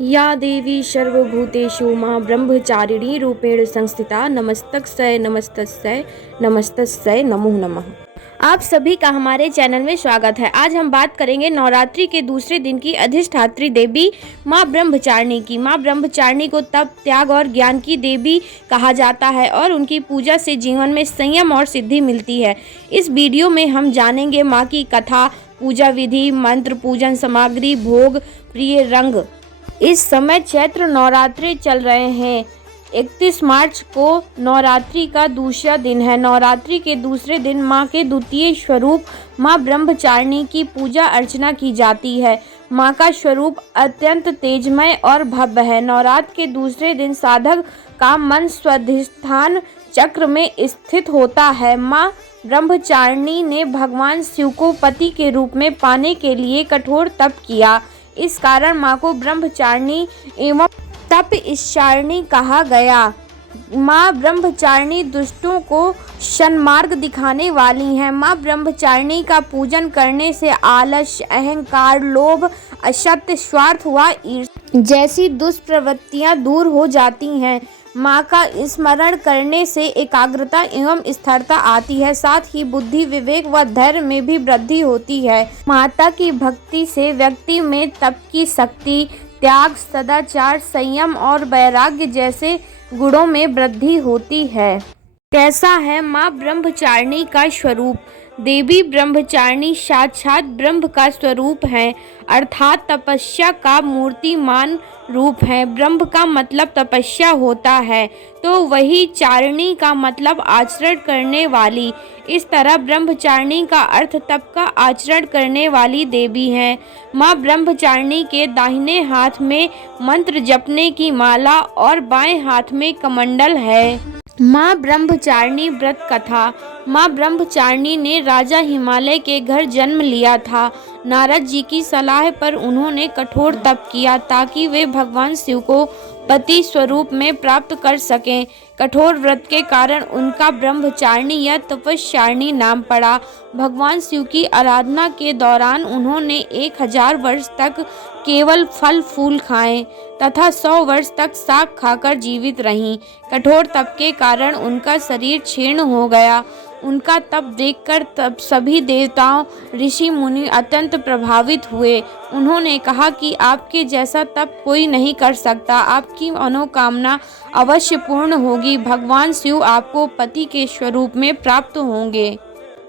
या देवी सर्वभूतेषु मां ब्रह्मचारिणी रूपेण संस्थिता नमस्तस्यै नमस्तस्यै नमस्तस्यै नमो नमः। आप सभी का हमारे चैनल में स्वागत है। आज हम बात करेंगे नवरात्रि के दूसरे दिन की अधिष्ठात्री देवी मां ब्रह्मचारिणी की। मां ब्रह्मचारिणी को तप, त्याग और ज्ञान की देवी कहा जाता है और उनकी पूजा से जीवन में संयम और सिद्धि मिलती है। इस वीडियो में हम जानेंगे मां की कथा, पूजा विधि, मंत्र, पूजन सामग्री, भोग, प्रिय रंग। इस समय चैत्र नवरात्रि चल रहे हैं। 31 मार्च को नवरात्रि का दूसरा दिन है। नवरात्रि के दूसरे दिन मां के द्वितीय स्वरूप मां ब्रह्मचारिणी की पूजा अर्चना की जाती है। मां का स्वरूप अत्यंत तेजमय और भव्य है। नवरात्र के दूसरे दिन साधक का मन स्वाधिष्ठान चक्र में स्थित होता है। मां ब्रह्मचारिणी ने भगवान शिव को पति के रूप में पाने के लिए कठोर तप किया। इस कारण मां को ब्रह्मचारिणी एवं तपस्विनी कहा गया। मां ब्रह्मचारिणी दुष्टों को सन्मार्ग दिखाने वाली हैं। मां ब्रह्मचारिणी का पूजन करने से आलस्य, अहंकार, लोभ, असत्य, स्वार्थ व ईर्ष्या जैसी दुष्प्रवृत्तियां दूर हो जाती हैं। मां का स्मरण करने से एकाग्रता एवं स्थिरता आती है। साथ ही बुद्धि, विवेक व धैर्य में भी वृद्धि होती है। माता की भक्ति से व्यक्ति में तप की शक्ति, त्याग, सदाचार, संयम और वैराग्य जैसे गुणों में वृद्धि होती है। कैसा है मां ब्रह्मचारिणी का स्वरूप? देवी ब्रह्मचारिणी साक्षात ब्रह्म का स्वरूप है, अर्थात तपस्या का मूर्तिमान रूप है। ब्रह्म का मतलब तपस्या होता है, तो वही चारिणी का मतलब आचरण करने वाली। इस तरह ब्रह्मचारिणी का अर्थ तप का आचरण करने वाली देवी है। मां ब्रह्मचारिणी के दाहिने हाथ में मंत्र जपने की माला और बाएं हाथ में कमंडल है। मां ब्रह्मचारिणी व्रत कथा। मां ब्रह्मचारिणी ने राजा हिमालय के घर जन्म लिया था। नारद जी की सलाह पर उन्होंने कठोर तप किया ताकि वे भगवान शिव को पति स्वरूप में प्राप्त कर सकें। कठोर व्रत के कारण उनका ब्रह्मचारिणी या तपस्विनी नाम पड़ा। भगवान शिव की आराधना के दौरान उन्होंने 1000 वर्ष तक केवल फल फूल खाए तथा 100 वर्ष तक शाक खाकर जीवित रहीं। कठोर तप के कारण उनका शरीर क्षीण हो गया। उनका तप देखकर तब सभी देवताओं, ऋषि मुनि अत्यंत प्रभावित हुए। उन्होंने कहा कि आपके जैसा तप कोई नहीं कर सकता। आपकी मनोकामना अवश्य पूर्ण होगी। भगवान शिव आपको पति के स्वरूप में प्राप्त होंगे।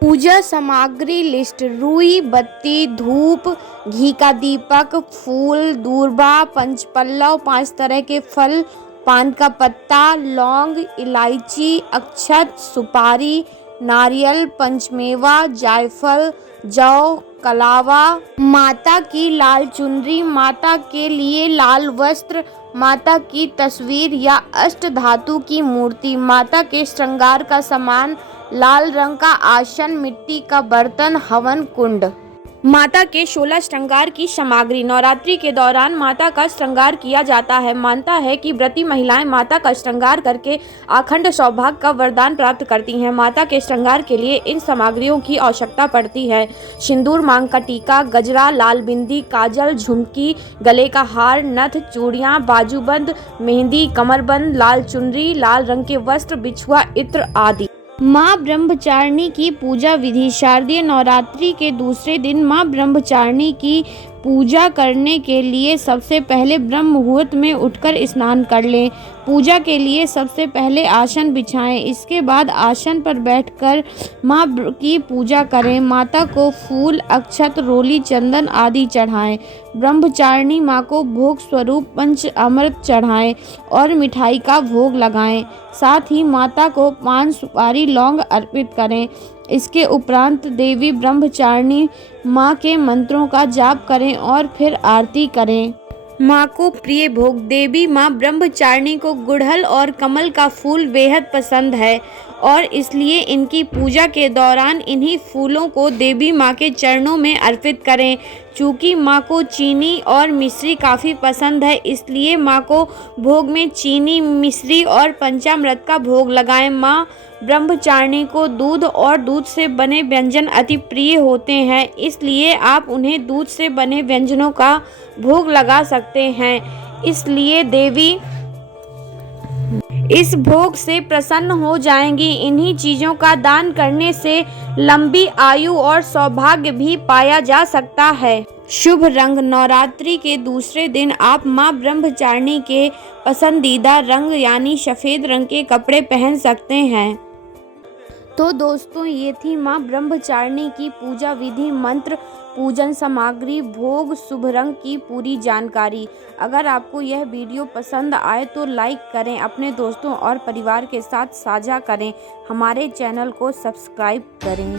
पूजा सामग्री लिस्ट: रुई, बत्ती, धूप, घी का दीपक, फूल, दूर्वा, पंचपल्लव, 5 तरह के फल, पान का पत्ता, लौंग, इलायची, अक्षत, सुपारी, नारियल, पंचमेवा, जायफल, जौ, कलावा। माता की लाल चुनरी, माता के लिए लाल वस्त्र, माता की तस्वीर या अष्ट धातु की मूर्ति, माता के श्रृंगार का सामान, लाल रंग का आसन, मिट्टी का बर्तन, हवन कुंड। माता के 16 श्रृंगार की सामग्री। नवरात्रि के दौरान माता का श्रृंगार किया जाता है। मानता है कि व्रती महिलाएं माता का श्रृंगार करके अखंड सौभाग्य का वरदान प्राप्त करती हैं। माता के श्रृंगार के लिए इन सामग्रियों की आवश्यकता पड़ती है: सिंदूर, मांग का टीका, गजरा, लाल बिंदी, काजल, झुमकी, गले का हार, नथ, चूड़ियाँ, बाजूबंद, मेहंदी, कमरबंद, लाल चुनरी, लाल रंग के वस्त्र, बिछुआ, इत्र आदि। मां ब्रह्मचारिणी की पूजा विधि। शारदीय नवरात्रि के दूसरे दिन मां ब्रह्मचारिणी की पूजा करने के लिए सबसे पहले ब्रह्म मुहूर्त में उठकर स्नान कर लें। पूजा के लिए सबसे पहले आसन बिछाएं। इसके बाद आसन पर बैठकर मां की पूजा करें। माता को फूल, अक्षत, रोली, चंदन आदि चढ़ाएं। ब्रह्मचारिणी मां को भोग स्वरूप पंच अमृत चढ़ाएं और मिठाई का भोग लगाएं। साथ ही माता को पान, सुपारी, लौंग अर्पित करें। इसके उपरांत देवी ब्रह्मचारिणी मां के मंत्रों का जाप करें और फिर आरती करें। मां को प्रिय भोग। देवी मां ब्रह्मचारिणी को गुड़हल और कमल का फूल बेहद पसंद है और इसलिए इनकी पूजा के दौरान इन्हीं फूलों को देवी मां के चरणों में अर्पित करें। चूँकि मां को चीनी और मिश्री काफ़ी पसंद है, इसलिए मां को भोग में चीनी, मिश्री और पंचामृत का भोग लगाएं। मां ब्रह्मचारिणी को दूध और दूध से बने व्यंजन अति प्रिय होते हैं, इसलिए आप उन्हें दूध से बने व्यंजनों का भोग लगा सकते हैं। इसलिए देवी इस भोग से प्रसन्न हो जाएंगी। इन्हीं चीजों का दान करने से लंबी आयु और सौभाग्य भी पाया जा सकता है। शुभ रंग। नवरात्रि के दूसरे दिन आप मां ब्रह्मचारिणी के पसंदीदा रंग यानी सफेद रंग के कपड़े पहन सकते हैं। तो दोस्तों, ये थी मां ब्रह्मचारिणी की पूजा विधि, मंत्र, पूजन सामग्री, भोग, शुभ रंग की पूरी जानकारी। अगर आपको यह वीडियो पसंद आए तो लाइक करें, अपने दोस्तों और परिवार के साथ साझा करें, हमारे चैनल को सब्सक्राइब करें।